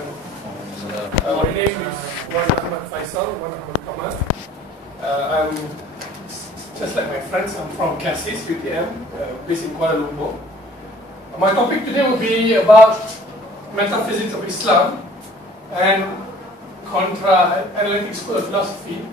My name is Ahmad Fayhsal, Ahmad. I'm just like my friends. I'm from CASIS-UTM, based in Kuala Lumpur. My topic today will be about Metaphysics of Islam and contra Analytic School of Philosophy,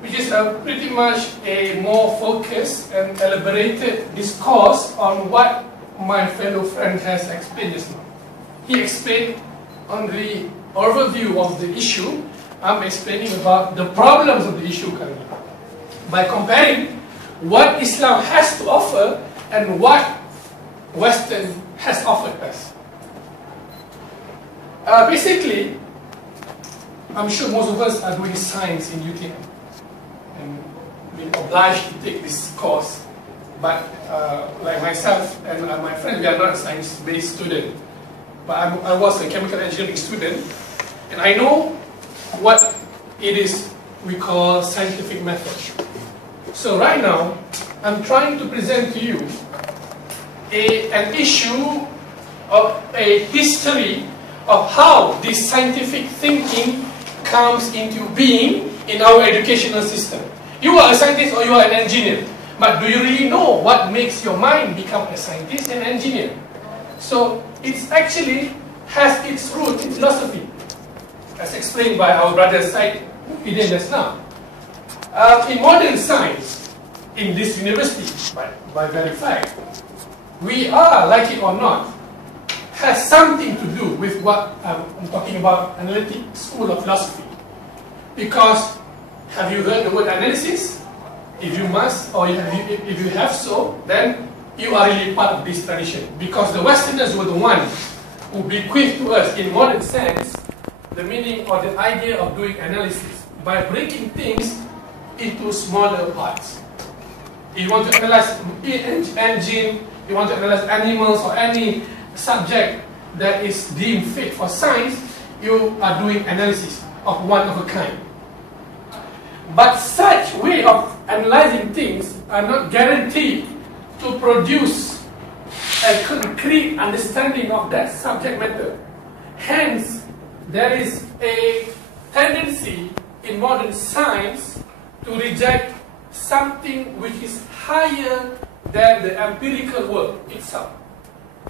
which is pretty much a more focused and elaborated discourse on what my fellow friend has explained just now. He explained on the overview of the issue. I'm explaining about the problems of the issue currently by comparing what Islam has to offer and what Western has offered us. Basically, I'm sure most of us are doing science in UTM and being obliged to take this course. But like myself and my friend, we are not a science-based student. But I was a chemical engineering student, and I know what it is we call scientific method. So right now, I'm trying to present to you an issue of a history of how this scientific thinking comes into being in our educational system. You are a scientist or you are an engineer, but do you really know what makes your mind become a scientist and engineer? So it actually has its root in philosophy, as explained by our brother Syed Muhammad just now. In modern science, in this university, by very fact, we are, like it or not, has something to do with what I'm talking about, Analytic School of Philosophy. Because, have you heard the word analysis? If you must, or if you have so, then you are really part of this tradition. Because the Westerners were the ones who bequeathed to us, in modern sense, the meaning or the idea of doing analysis by breaking things into smaller parts. If you want to analyze engine, you want to analyze animals or any subject that is deemed fit for science, you are doing analysis of one of a kind. But such way of analyzing things are not guaranteed to produce a concrete understanding of that subject matter. Hence, there is a tendency in modern science to reject something which is higher than the empirical world itself.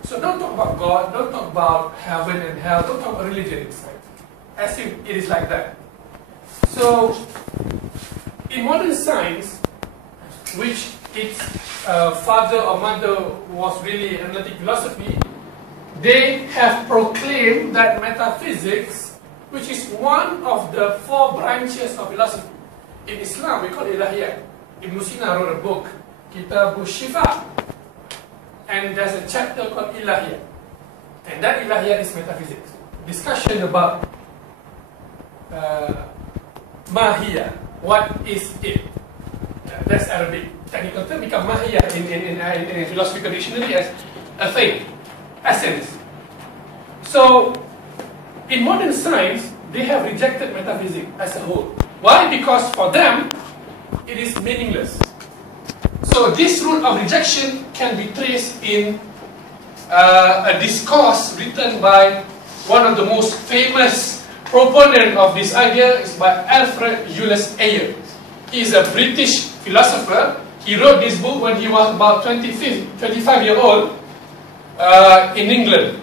So don't talk about God, don't talk about heaven and hell, don't talk about religion in science, as if it is like that. So, in modern science, which its father or mother was really analytic philosophy, they have proclaimed that metaphysics, which is one of the 4 branches of philosophy. In Islam, we call it ilahiyat. Ibn Sina wrote a book, Kitab Shifa, and there's a chapter called ilahiyat. And that ilahiyat is metaphysics. Discussion about mahiyah, what is it? That's Arabic technical term, become mahiyah in philosophical dictionary as a thing, essence. So, in modern science, they have rejected metaphysics as a whole. Why? Because for them, it is meaningless. So this root of rejection can be traced in a discourse written by one of the most famous proponents of this idea, is by Alfred Julius Ayer. He is a British philosopher. He wrote this book when he was about 25 years old in England.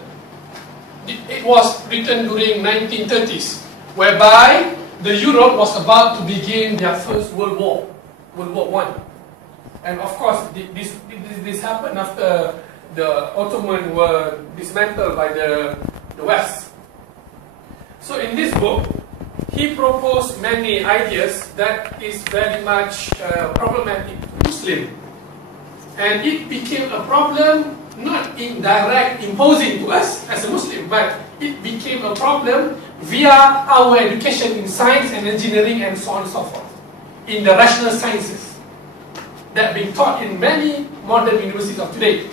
It was written during 1930s, whereby the Europe was about to begin their first World War I. And of course, this happened after the Ottoman were dismantled by the West. So in this book, he proposed many ideas that is very much problematic to Muslim. And it became a problem not in direct imposing to us as a Muslim, but it became a problem via our education in science and engineering and so on and so forth, in the rational sciences that are being taught in many modern universities of today.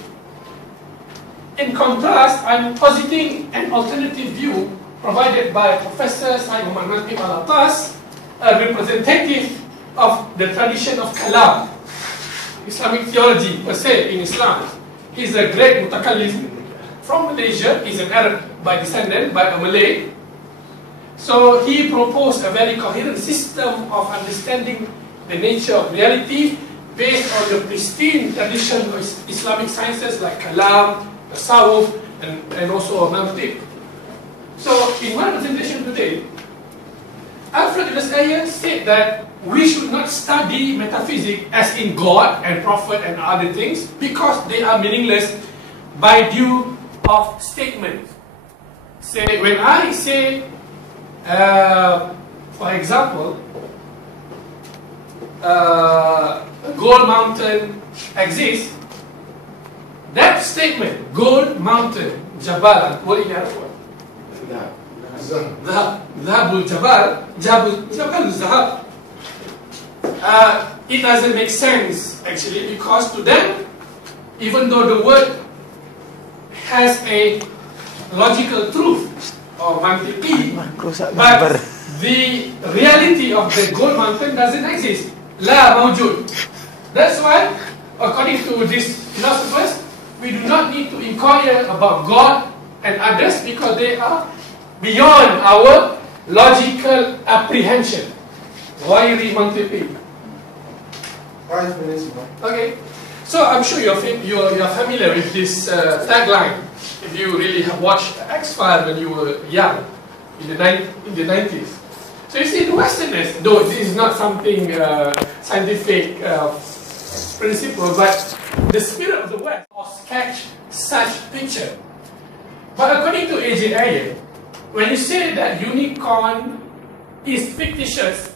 In contrast, I'm positing an alternative view provided by Professor Syed Muhammad Naquib Al-Attas, a representative of the tradition of Kalam, Islamic theology per se in Islam. He's a great mutakallim from Malaysia. He's an Arab by descendant, by a Malay. So he proposed a very coherent system of understanding the nature of reality based on the pristine tradition of Islamic sciences like Kalam, Tasawwuf, and also Mantiq. So in my presentation today, Alfred Ayer said that we should not study metaphysics as in God and Prophet and other things because they are meaningless by due of statement. Say, when I say, for example, a gold mountain exists, that statement, gold mountain, Jabal, what in Arabic? Zahabul Jabal, Jabal Zahab. It doesn't make sense actually because to them, even though the word has a logical truth or mantiqi, but the reality of the gold mountain doesn't exist. La mawjud. That's why, according to these philosophers, we do not need to inquire about God and others because they are beyond our logical apprehension. Why mantiqi? 5 minutes more. Okay, so I'm sure you're familiar with this tagline. If you really have watched X-Files when you were young, in the 90s. So you see, the Westerners, though this is not something scientific principle, but the spirit of the West will sketch such picture. But according to A.J. Ayer, when you say that unicorn is fictitious,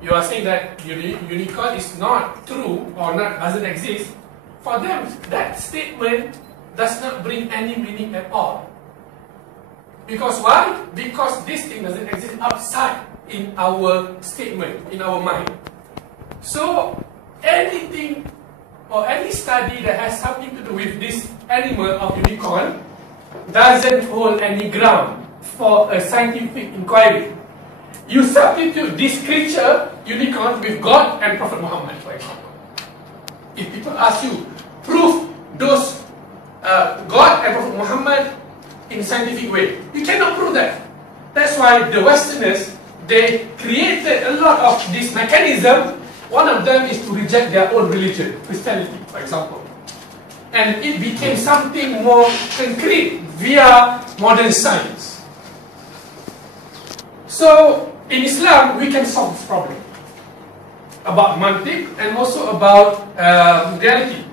you are saying that unicorn is not true or doesn't exist. For them, that statement does not bring any meaning at all. Because why? Because this thing doesn't exist outside in our statement, in our mind. So anything or any study that has something to do with this animal of unicorn doesn't hold any ground for a scientific inquiry. You substitute this creature, unicorn, with God and Prophet Muhammad, for example. If people ask you, prove those God and Prophet Muhammad in scientific way, you cannot prove that. That's why the Westerners, they created a lot of this mechanism. One of them is to reject their own religion, Christianity, for example. And it became something more concrete via modern science. So, in Islam, we can solve this problem about mantiq and also about reality.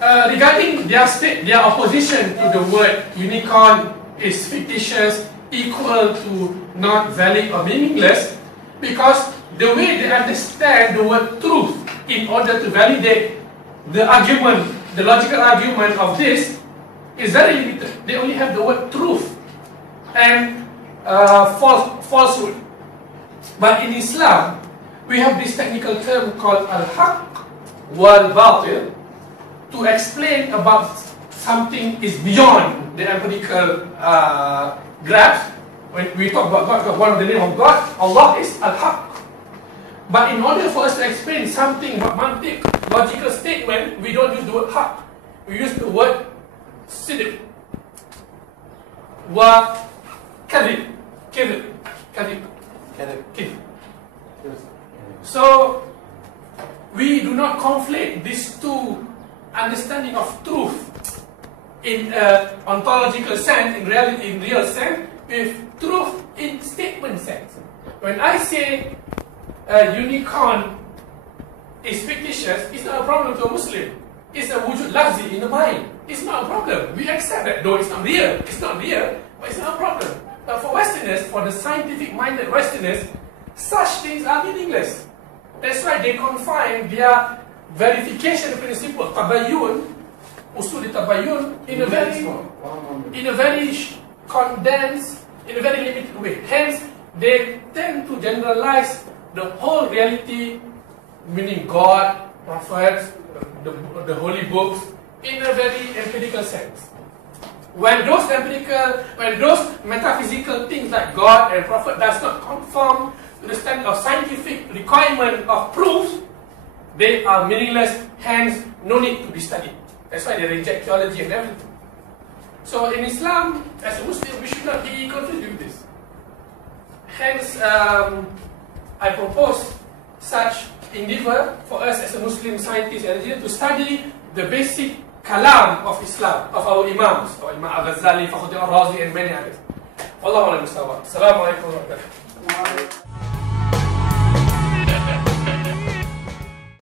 Regarding their opposition to the word unicorn is fictitious, equal to not valid or meaningless, because the way they understand the word truth in order to validate the argument, the logical argument of this is very limited. They only have the word truth and falsehood. But in Islam, we have this technical term called ḥaqq-bāṭil to explain about something is beyond the empirical grasp. When we talk about God, one of the name of God, Allah is al-haqq. But in order for us to explain something about mantiq, logical statement, we don't use the word haqq. We use the word ṣidq-kādhib. Kadhib. So we do not conflate these two understanding of truth in ontological sense, in real sense, with truth in statement sense. When I say unicorn is fictitious, it's not a problem to a Muslim. It's a wujud lafzi in the mind. It's not a problem. We accept that, though it's not real. It's not real, but it's not a problem. But for Westerners, for the scientific-minded Westerners, such things are meaningless. That's why they confine their verification principle, tabayyun, usul tabayyun, in a very condensed, in a very limited way. Hence, they tend to generalize the whole reality, meaning God, prophets, the holy books, in a very empirical sense. When those metaphysical things like God and Prophet does not conform to the standard of scientific requirement of proofs, they are meaningless, hence no need to be studied. That's why they reject theology and everything. So in Islam, as a Muslim, we should not be confused with this. Hence, I propose such endeavor for us as a Muslim scientist and engineer to study the basic kalam of Islam, of our Imams, or Imam Al-Ghazali, Fakhruddin Al-Razi, and many others. Wallahu a'lam bishawab. Assalamu alaikum wa rahmatullahi.